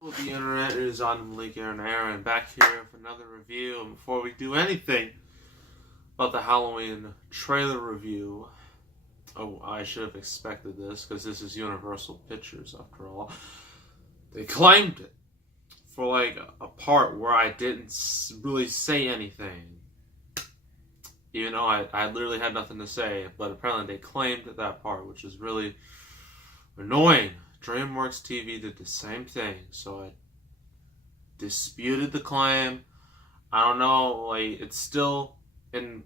Well, the internet is on Malik Aaron back here with another review. And before we do anything about the Halloween trailer review, I should have expected this because this is Universal Pictures after all. They claimed it for like a part where I didn't really say anything. Even though I literally had nothing to say, but apparently they claimed that part, which is really annoying. DreamWorks TV did the same thing, so I disputed the claim. I don't know, like it's still in.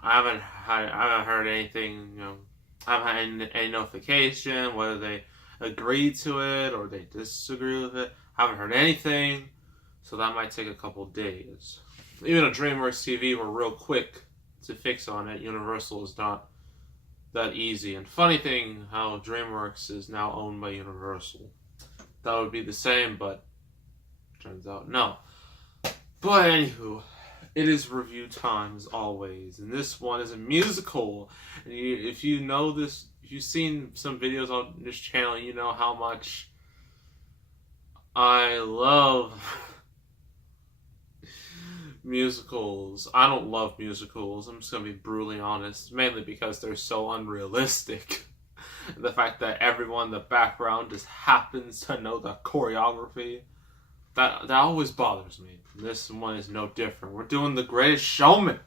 I haven't heard anything. I haven't had any notification whether they agree to it or they disagree with it. I haven't heard anything, so that might take a couple days. Even if DreamWorks TV were real quick to fix on it, Universal is not that easy. And funny thing, how DreamWorks is now owned by Universal. That would be the same, but turns out no. But anywho, it is review time as always, and this one is a musical. And if you know this, if you've seen some videos on this channel, you know how much I love musicals. I don't love musicals. I'm just gonna be brutally honest, mainly because they're so unrealistic. The fact that everyone in the background just happens to know the choreography, that always bothers me. This one is no different. We're doing The Greatest Showman.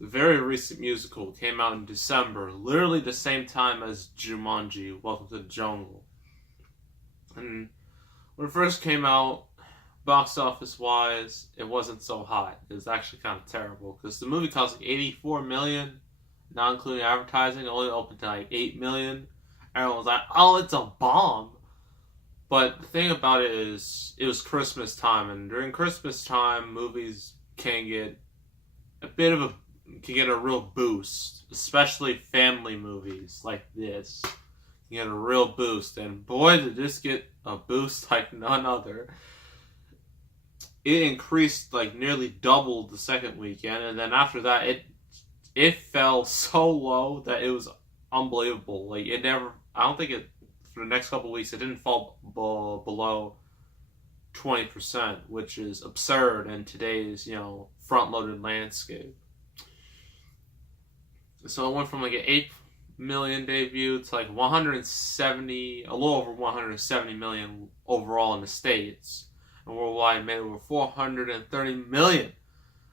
The very recent musical came out in December, literally the same time as Jumanji, Welcome to the Jungle. And when it first came out, box office wise, it wasn't so hot. It was actually kind of terrible because the movie cost like $84 million, not including advertising. It only opened to like $8 million. Everyone was like, "Oh, it's a bomb." But the thing about it is, it was Christmas time, and during Christmas time, movies can get a real boost, especially family movies like this. You get a real boost, and boy, did this get a boost like none other. It increased like nearly doubled the second weekend, and then after that, it fell so low that it was unbelievable. Like it never. I don't think it for the next couple of weeks it didn't fall below 20%, which is absurd in today's front-loaded landscape. So it went from like an 8 million debut to like 170, a little over 170 million overall in the States. And worldwide made over 430 million,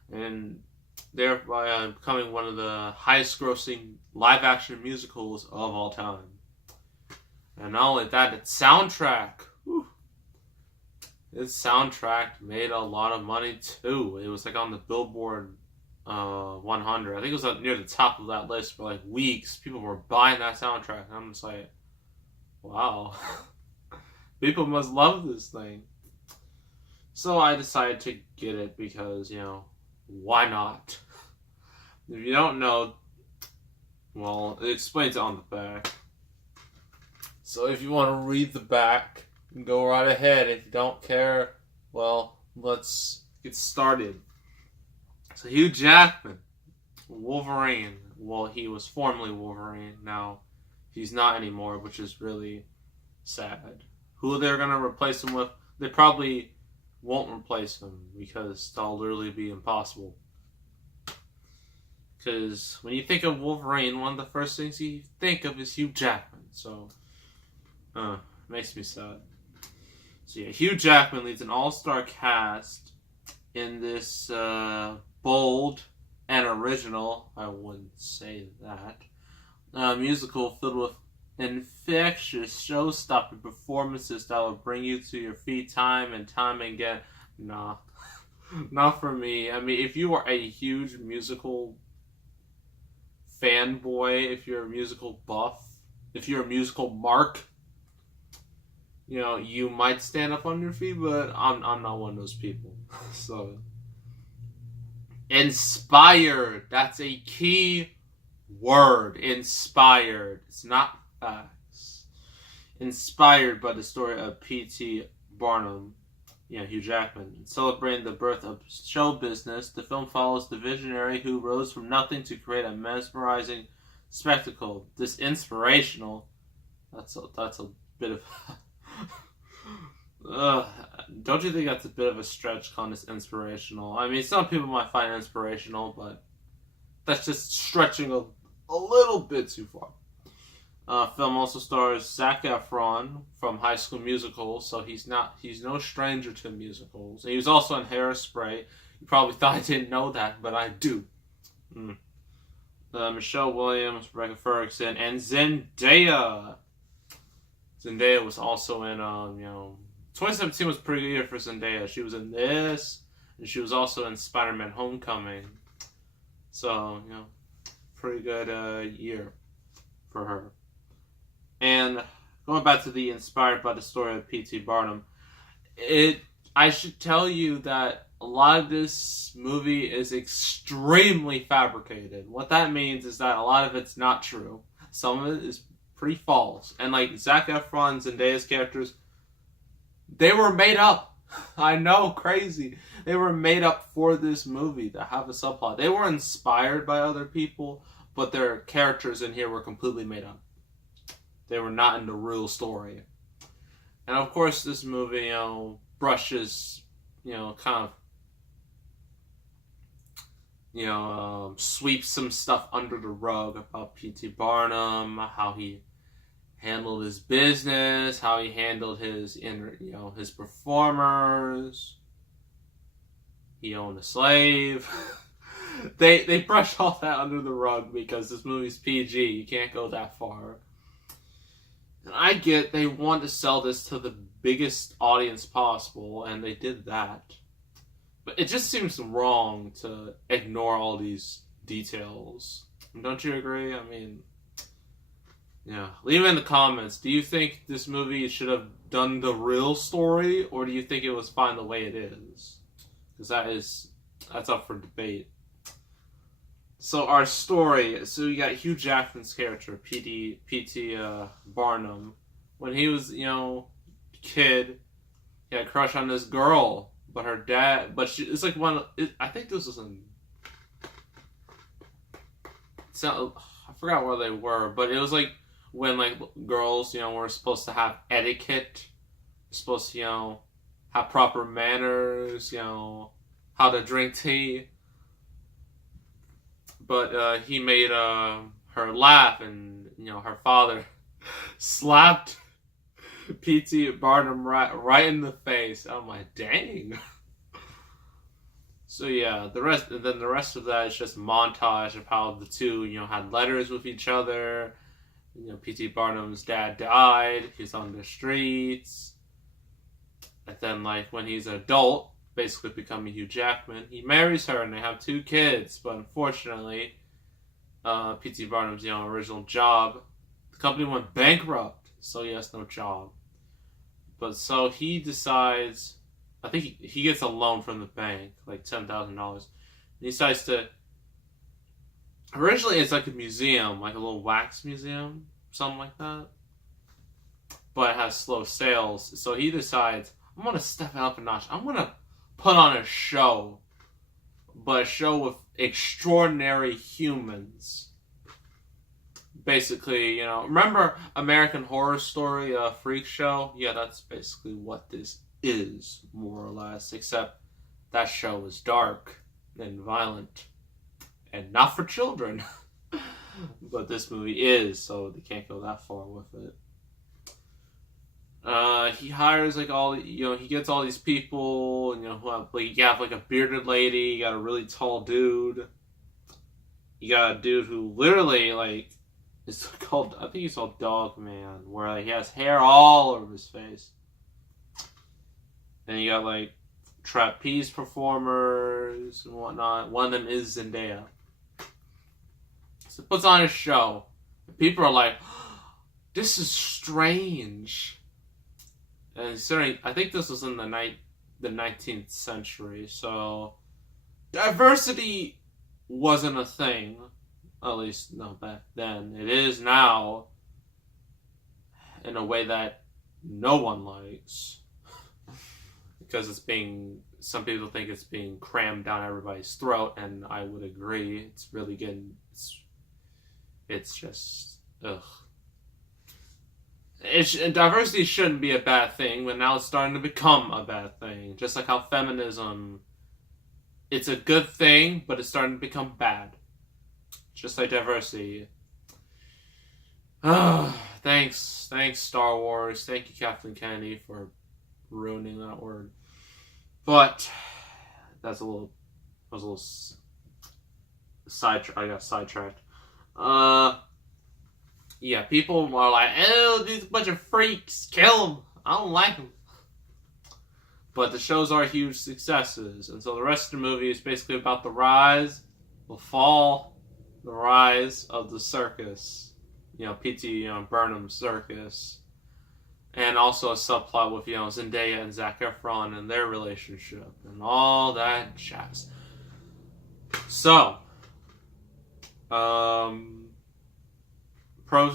and thereby becoming one of the highest-grossing live-action musicals of all time. And not only that, its soundtrack. Its soundtrack made a lot of money too. It was like on the Billboard 100. I think it was near the top of that list for like weeks. People were buying that soundtrack, and I'm just like, wow, people must love this thing. So I decided to get it because, why not? If you don't know, well, it explains it on the back. So if you want to read the back, go right ahead. If you don't care, well, let's get started. So Hugh Jackman, Wolverine. Well, he was formerly Wolverine. Now he's not anymore, which is really sad. Who they're going to replace him with, they probably won't replace him because that'll literally be impossible. Because when you think of Wolverine, one of the first things you think of is Hugh Jackman. So, makes me sad. So yeah, Hugh Jackman leads an all-star cast in this bold and original, I wouldn't say that, musical filled with infectious, show-stopping performances that will bring you to your feet time and time again. Nah, not for me. I mean, if you are a huge musical fanboy, if you're a musical buff, if you're a musical mark, you might stand up on your feet, but I'm not one of those people. So, inspired. That's a key word. Inspired. It's not facts. Inspired by the story of P.T. Barnum, Hugh Jackman. Celebrating the birth of show business, the film follows the visionary who rose from nothing to create a mesmerizing spectacle. This inspirational, that's a bit of. uh, don't you think that's a bit of a stretch calling this inspirational? I mean, some people might find it inspirational, but that's just stretching a little bit too far. Film also stars Zac Efron from High School Musical, so he's no stranger to musicals. He was also in Hairspray. You probably thought I didn't know that, but I do. Michelle Williams, Rebecca Ferguson, and Zendaya. Zendaya was also in 2017 was a pretty good year for Zendaya. She was in this, and she was also in Spider-Man: Homecoming. So pretty good year for her. And going back to the inspired by the story of P.T. Barnum, I should tell you that a lot of this movie is extremely fabricated. What that means is that a lot of it's not true. Some of it is pretty false. And like Zac Efron and Zendaya's characters, they were made up. I know, crazy. They were made up for this movie to have a subplot. They were inspired by other people, but their characters in here were completely made up. They were not in the real story. And of course, this movie, brushes, kind of, sweeps some stuff under the rug about P.T. Barnum, how he handled his business, how he handled his his performers. He owned a slave. They brush all that under the rug because this movie's PG. You can't go that far. And I get they want to sell this to the biggest audience possible, and they did that. But it just seems wrong to ignore all these details. Don't you agree? I mean, leave it in the comments. Do you think this movie should have done the real story, or do you think it was fine the way it is? Because that's up for debate. So our story, you got Hugh Jackman's character, P.T. Barnum. When he was, kid, he had a crush on this girl, but her dad, it's like I think this was I forgot where they were, but it was like when like girls, were supposed to have etiquette, supposed to, have proper manners, how to drink tea. But he made her laugh, and her father slapped P.T. Barnum right in the face. I'm like, dang. So yeah, the rest of that is just montage of how the two had letters with each other. P.T. Barnum's dad died. He's on the streets, and then like when he's an adult, basically becoming Hugh Jackman, he marries her and they have 2 kids. But unfortunately, P.T. Barnum's original job, the company went bankrupt, so he has no job. But so he decides, I think he gets a loan from the bank, like $10,000. He decides to. Originally, it's like a museum, like a little wax museum, something like that. But it has slow sales, so he decides, I'm gonna step it up a notch. I'm gonna put on a show, but a show with extraordinary humans. Basically, remember American Horror Story, Freak Show? Yeah, that's basically what this is, more or less, except that show was dark and violent and not for children. But this movie is, so they can't go that far with it. He hires like he gets all these people, who have you have like a bearded lady, you got a really tall dude, you got a dude who literally like is called, I think he's called Dog Man, where like, he has hair all over his face. And you got like trapeze performers and whatnot. One of them is Zendaya. So he puts on a show. People are like, this is strange. And certainly, I think this was in the 19th century, so diversity wasn't a thing. At least, no, back then. It is now, in a way that no one likes. Because some people think it's being crammed down everybody's throat, and I would agree. It's really getting, it's just, ugh. Diversity shouldn't be a bad thing, but now it's starting to become a bad thing. Just like how feminism, it's a good thing, but it's starting to become bad. Just like diversity. Thanks, Star Wars. Thank you, Kathleen Kennedy, for ruining that word. But I got sidetracked. Yeah, people are like, oh, these bunch of freaks, kill them. I don't like them. But the shows are huge successes, and so the rest of the movie is basically about the rise of the circus. P.T. Burnham's circus. And also a subplot with, Zendaya and Zac Efron and their relationship and all that jazz. So, pros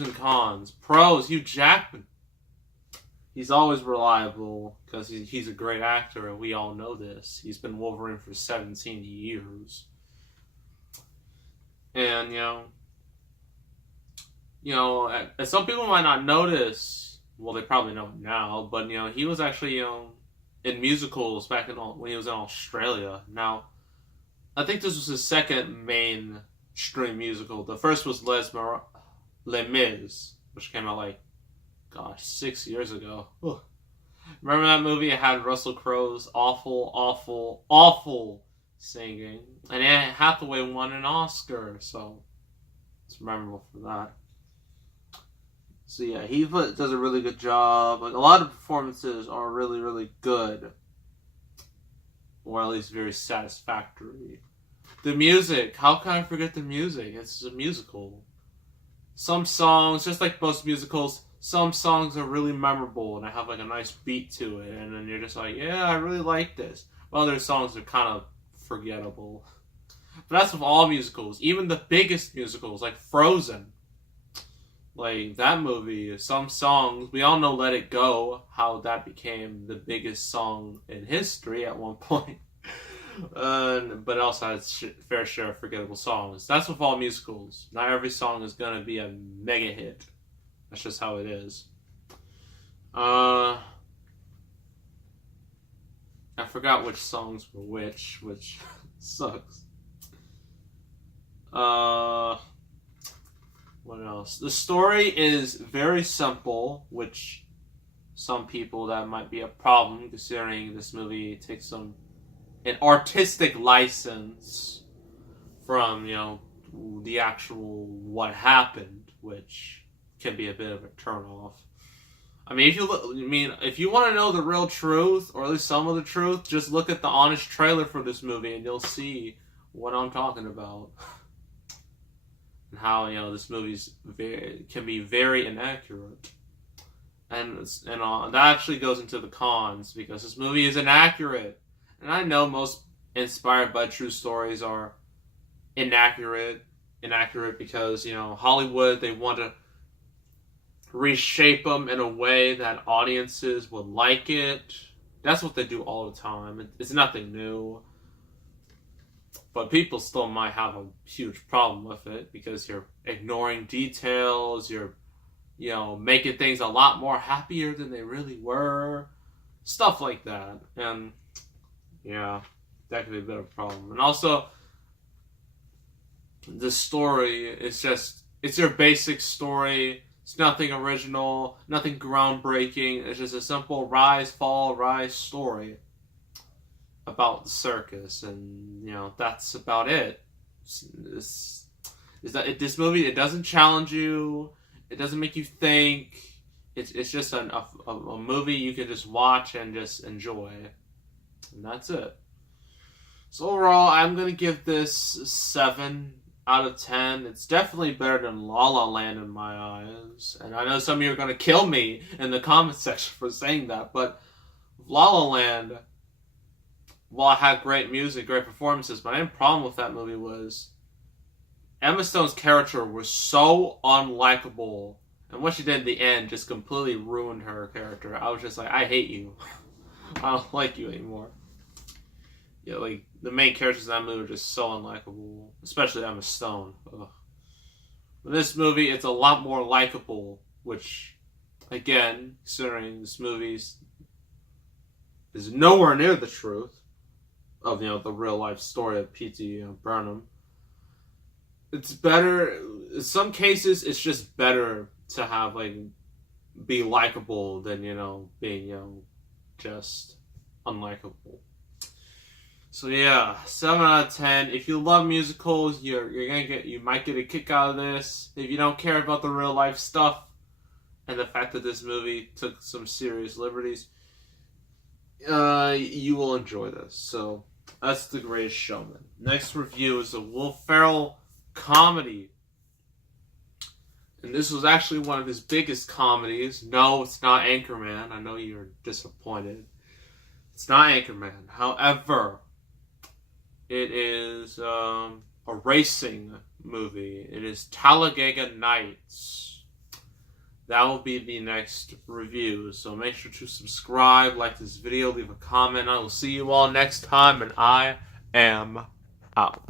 and cons. Pros, Hugh Jackman. He's always reliable because he's a great actor, and we all know this. He's been Wolverine for 17 years. And, and some people might not notice, well, they probably know now, but, he was actually, in musicals back when he was in Australia. Now, I think this was his second mainstream musical. The first was Les Mis, which came out 6 years ago. Ugh. Remember that movie? It had Russell Crowe's awful singing. And Anne Hathaway won an Oscar, so it's memorable for that. So yeah, he does a really good job. A lot of performances are really, really good. Or at least very satisfactory. The music, how can I forget the music? It's a musical. Some songs, just like most musicals, some songs are really memorable and I have a nice beat to it, and then you're just like, yeah, I really like this. Other songs are kind of forgettable. But that's with all musicals, even the biggest musicals, like Frozen. That movie, some songs, we all know Let It Go, how that became the biggest song in history at one point. But it also has fair share of forgettable songs. That's with all musicals. Not every song is going to be a mega hit. That's just how it is. I forgot which songs were which sucks. What else? The story is very simple, which some people that might be a problem, considering this movie takes an artistic license from, the actual what happened, which can be a bit of a turnoff. If you want to know the real truth, or at least some of the truth, just look at the honest trailer for this movie and you'll see what I'm talking about. And how, this movie can be very inaccurate. And that actually goes into the cons, because this movie is inaccurate. And I know most inspired by true stories are inaccurate because, Hollywood, they want to reshape them in a way that audiences would like it. That's what they do all the time. It's nothing new. But people still might have a huge problem with it because you're ignoring details, you're, making things a lot more happier than they really were. Stuff like that. And, yeah, that could be a bit of a problem. And also, the story is it's your basic story. It's nothing original, nothing groundbreaking. It's just a simple rise, fall, rise story about the circus, and that's about it. This movie, it doesn't challenge you, it doesn't make you think. It's just a movie you can just watch and just enjoy, and that's it. So overall, I'm gonna give this 7 out of 10. It's definitely better than La La Land in my eyes, and I know some of you are gonna kill me in the comment section for saying that, but La La Land, while it had great music, great performances, my main problem with that movie was Emma Stone's character was so unlikable, and what she did in the end just completely ruined her character. I was just like, I hate you. I don't like you anymore. Yeah, the main characters in that movie are just so unlikable, especially Emma Stone. Ugh. In this movie, it's a lot more likable, which Again, considering this movie is nowhere near the truth of the real life story of P.T. Burnham. It's better. In some cases, it's just better to have be likable than being just unlikable. So yeah, 7 out of 10. If you love musicals, you might get a kick out of this. If you don't care about the real life stuff and the fact that this movie took some serious liberties, you will enjoy this. So that's The Greatest Showman. Next review is a Will Ferrell comedy. And this was actually one of his biggest comedies. No, it's not Anchorman. I know you're disappointed. It's not Anchorman. However, it is a racing movie. It is Talladega Nights. That will be the next review. So make sure to subscribe, like this video, leave a comment. I will see you all next time, and I am out.